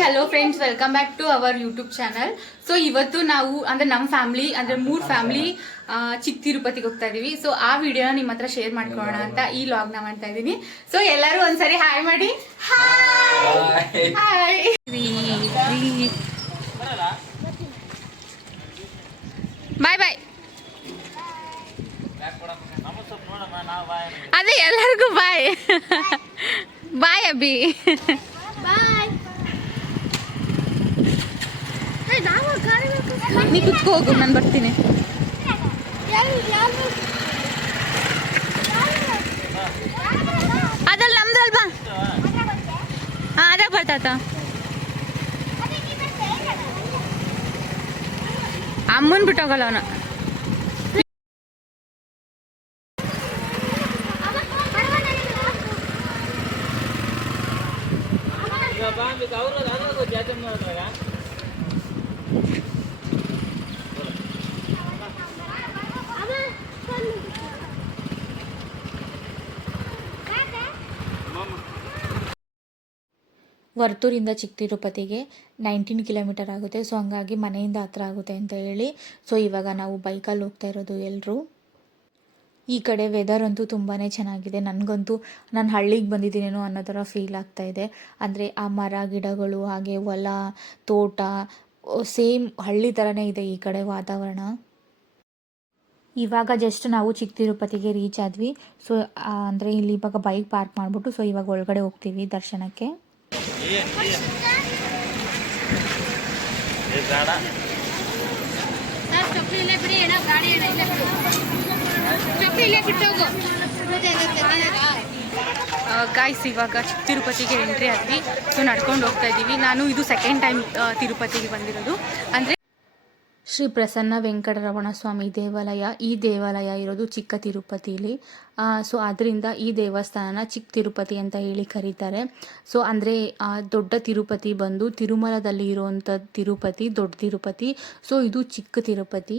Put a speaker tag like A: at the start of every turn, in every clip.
A: Hello friends welcome back to our YouTube channel so ಇವತ್ತು ನಾವು ಅಂದ್ರೆ ನಮ್ಮ ಫ್ಯಾಮಿಲಿ ಅಂದ್ರೆ ಮೂರ್ ಫ್ಯಾಮಿಲಿ ಚಿಕ್ಕ ತಿರುಪತಿಗೆ ಹೋಗ್ತಾ ಇದೀವಿ. ಸೊ ಆ ವಿಡಿಯೋ ನಿಮ್ಮ ಹತ್ರ ಶೇರ್ ಮಾಡ್ಕೊಳ್ಳೋಣ ಅಂತ ಈ ಲಾಗ್ನ ಮಾಡ್ತಾ ಇದೀನಿ. ಸೊ ಎಲ್ಲರೂ ಒಂದ್ಸರಿ ಹಾಯ್ ಮಾಡಿ.
B: ಹಾಯ್
A: ಬಾಯ್ ಬಾಯ್ ಅದೇ ಎಲ್ಲರಿಗೂ ಬಾಯ್ ಬಾಯ್ ಅಭಿ. ನೀ ಕುತ್ಕೋ ಹೋಗು ನಾನು ಬರ್ತೀನಿ. ಅದ್ರಲ್ಲಿ ನಮ್ದ್ರಲ್ಲಿ ಬಾ. ಹಾ ಅದಾಗ ಬರ್ತಾತ ಅಮ್ಮನ್ ಬಿಟ್ಟೋಗಲ್ಲ ಅವನು. ವರ್ತೂರಿಂದ ಚಿಕ್ಕ ತಿರುಪತಿಗೆ ನೈನ್ಟೀನ್ ಕಿಲೋಮೀಟರ್ ಆಗುತ್ತೆ. ಸೊ ಹಂಗಾಗಿ ಮನೆಯಿಂದ ಹತ್ರ ಆಗುತ್ತೆ ಅಂತ ಹೇಳಿ. ಸೊ ಇವಾಗ ನಾವು ಬೈಕಲ್ಲಿ ಹೋಗ್ತಾ ಇರೋದು ಎಲ್ಲರೂ ಈ ಕಡೆ ವೆದರ್ ಅಂತೂ ತುಂಬಾ ಚೆನ್ನಾಗಿದೆ. ನನಗಂತೂ ನಾನು ಹಳ್ಳಿಗೆ ಬಂದಿದ್ದೀನೇನೋ ಅನ್ನೋ ಥರ ಫೀಲ್ ಆಗ್ತಾ ಇದೆ. ಅಂದರೆ ಆ ಮರ, ಗಿಡಗಳು, ಹಾಗೆ ಹೊಲ, ತೋಟ ಸೇಮ್ ಹಳ್ಳಿ ಥರನೇ ಇದೆ ಈ ಕಡೆ ವಾತಾವರಣ. ಇವಾಗ ಜಸ್ಟ್ ನಾವು ಚಿಕ್ಕ ತಿರುಪತಿಗೆ ರೀಚ್ ಆದ್ವಿ. ಸೊ ಅಂದರೆ ಇಲ್ಲಿ ಇವಾಗ ಬೈಕ್ ಪಾರ್ಕ್ ಮಾಡಿಬಿಟ್ಟು ಸೊ ಇವಾಗ ಒಳಗಡೆ ಹೋಗ್ತೀವಿ ದರ್ಶನಕ್ಕೆ. ಗಾಯ್ಸ್ ಇವಾಗ ತಿರುಪತಿಗೆ ಎಂಟ್ರಿ ಆದ್ವಿ. ಸೊ ನಡ್ಕೊಂಡು ಹೋಗ್ತಾ ಇದ್ದೀವಿ. ನಾನು ಇದು ಸೆಕೆಂಡ್ ಟೈಮ್ ತಿರುಪತಿಗೆ ಬಂದಿರೋದು. ಅಂದರೆ ಶ್ರೀ ಪ್ರಸನ್ನ ವೆಂಕಟರಮಣ ಸ್ವಾಮಿ ದೇವಾಲಯ, ಈ ದೇವಾಲಯ ಇರೋದು ಚಿಕ್ಕ ತಿರುಪತಿಲಿ. ಸೊ ಅದರಿಂದ ಈ ದೇವಸ್ಥಾನನ ಚಿಕ್ಕ ತಿರುಪತಿ ಅಂತ ಹೇಳಿ ಕರೀತಾರೆ. ಸೊ ಅಂದರೆ ದೊಡ್ಡ ತಿರುಪತಿ ಬಂದು ತಿರುಮಲದಲ್ಲಿ ಇರುವಂಥ ತಿರುಪತಿ, ದೊಡ್ಡ ತಿರುಪತಿ. ಸೊ ಇದು ಚಿಕ್ಕ ತಿರುಪತಿ.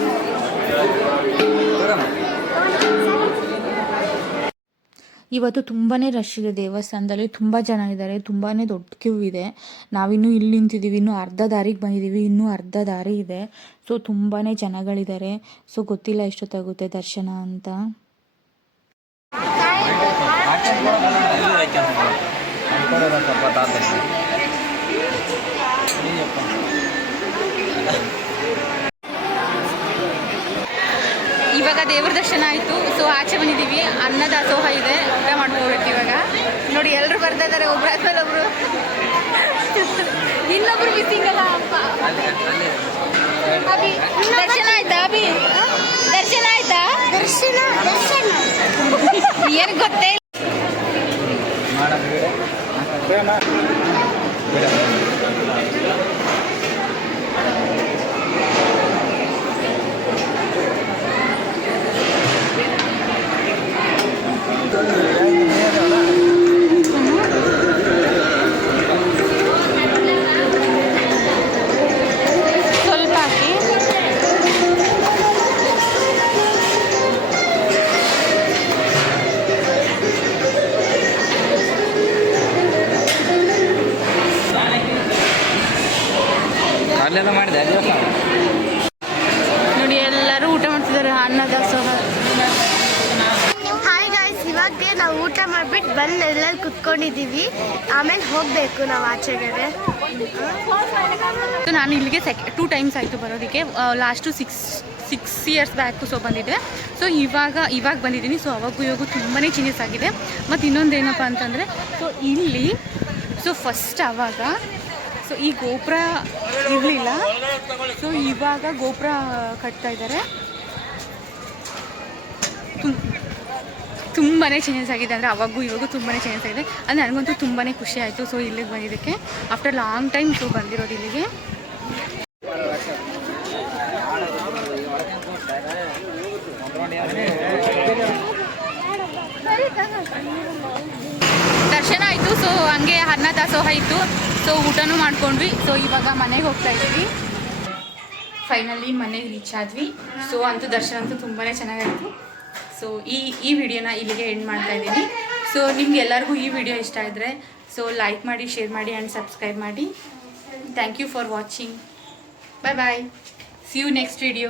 A: ಇವತ್ತು ತುಂಬಾ ರಶ್ ಇದೆ. ದೇವಸ್ಥಾನದಲ್ಲಿ ತುಂಬ ಜನ ಇದ್ದಾರೆ ತುಂಬಾ ದೊಡ್ಡ ಕ್ಯೂ ಇದೆ. ನಾವಿನ್ನು ಇಲ್ಲಿ ನಿಂತಿದ್ದೀವಿ ಇನ್ನೂ ಅರ್ಧ ದಾರಿಗೆ ಬಂದಿದ್ದೀವಿ ಇನ್ನೂ ಅರ್ಧ ದಾರಿ ಇದೆ. ಸೊ ತುಂಬಾ ಜನಗಳಿದ್ದಾರೆ ಸೊ ಗೊತ್ತಿಲ್ಲ ಎಷ್ಟೊತ್ತಾಗುತ್ತೆ ದರ್ಶನ ಅಂತ. ಇವಾಗ ದೇವ್ರ ದರ್ಶನ ಆಯಿತು. ಸೊ ಆಚೆ ಬಂದಿದ್ದೀವಿ. ಅನ್ನದಾಸೋಹ ಇದೆ. ಊಟ ಮಾಡ್ಕೋಬೇಕು ಇವಾಗ. ನೋಡಿ ಎಲ್ಲರೂ ಬರ್ತಾ ಇದ್ದಾರೆ ಒಬ್ರು ಆದ್ಮೇಲೆ ಒಬ್ರು. ಇನ್ನೊಬ್ರು ಬಿಸಿಂಗಲ್ಲ ಅಪ್ಪ. ಅಭಿ ದರ್ಶನ ಆಯ್ತಾ ಅಭಿ? ದರ್ಶನ ಆಯ್ತಾ?
B: ದರ್ಶನ ದರ್ಶನ. ಏನು ಗೊತ್ತೇ
A: ಅಲ್ಲೆಲ್ಲ ಮಾಡಿದೆ ನೋಡಿ ಎಲ್ಲರೂ ಊಟ ಮಾಡ್ತಿದ್ದಾರೆ ಅನ್ನದಾಸೋಹ ಹಾಯ್ ಗಾಯ್ಸ್ ಇವಾಗ ನಾವು ಊಟ ಮಾಡ್ಬಿಟ್ಟು ಬಂದು ಎಲ್ಲರೂ ಕುತ್ಕೊಂಡಿದ್ದೀವಿ. ಆಮೇಲೆ ಹೋಗಬೇಕು ನಾವು ಆಚೆಗಡೆ. ಸೊ ನಾನು ಇಲ್ಲಿಗೆ ಸೆಕ್ ಟೂ ಟೈಮ್ಸ್ ಆಯಿತು ಬರೋದಕ್ಕೆ. Last six six years back so ಬಂದಿದ್ದೆ ಸೊ ಇವಾಗ ಇವಾಗ ಬಂದಿದ್ದೀನಿ. ಸೊ ಅವಾಗೂ ಇವಾಗೂ ತುಂಬಾ ಚೇಂಜಸ್ ಆಗಿದೆ. ಮತ್ತು ಇನ್ನೊಂದು ಏನಪ್ಪ ಅಂತಂದರೆ ಸೊ ಇಲ್ಲಿ ಸೊ ಫಸ್ಟ್ ಆವಾಗ ಸೊ ಈ ಗೋಪುರ ಇರಲಿಲ್ಲ. ಸೊ ಇವಾಗ ಗೋಪುರ ಕಟ್ತಾ ಇದ್ದಾರೆ. ತುಂಬಾ ಚೇಂಜಸ್ ಆಗಿದೆ ಅಂದರೆ ಅವಾಗೂ ಇವಾಗೂ ತುಂಬಾ ಚೇಂಜಸ್ ಆಗಿದೆ. ಅಂದರೆ ನನಗಂತೂ ತುಂಬಾ ಖುಷಿ ಆಯಿತು ಸೊ ಇಲ್ಲಿಗೆ ಬಂದಿದ್ದಕ್ಕೆ. ಆಫ್ಟರ್ ಲಾಂಗ್ ಟೈಮ್ ಸೊ ಬಂದಿರೋದು ಇಲ್ಲಿಗೆ. ಸೊ ಹಂಗೆ ಅನ್ನ ದಾಸೋಹ ಇತ್ತು. ಸೊ ಊಟನೂ ಮಾಡ್ಕೊಂಡ್ವಿ. ಸೊ ಇವಾಗ ಮನೆಗೆ ಹೋಗ್ತಾ ಇದ್ದೀವಿ. ಫೈನಲಿ ಮನೆಗೆ ರೀಚ್ ಆದ್ವಿ. ಸೊ ಅಂತೂ ದರ್ಶನ ಅಂತೂ ತುಂಬಾ ಚೆನ್ನಾಗಾಯಿತು. ಸೊ ಈ ಈ ವಿಡಿಯೋನ ಇಲ್ಲಿಗೆ ಎಂಡ್ ಮಾಡ್ತಾ ಇದ್ದೀನಿ. ಸೊ ನಿಮ್ಗೆ ಎಲ್ಲರಿಗೂ ಈ ವಿಡಿಯೋ ಇಷ್ಟ ಇದ್ದರೆ ಸೊ ಲೈಕ್ ಮಾಡಿ ಶೇರ್ ಮಾಡಿ ಆ್ಯಂಡ್ ಸಬ್ಸ್ಕ್ರೈಬ್ ಮಾಡಿ. Thank you for watching bye bye see you next video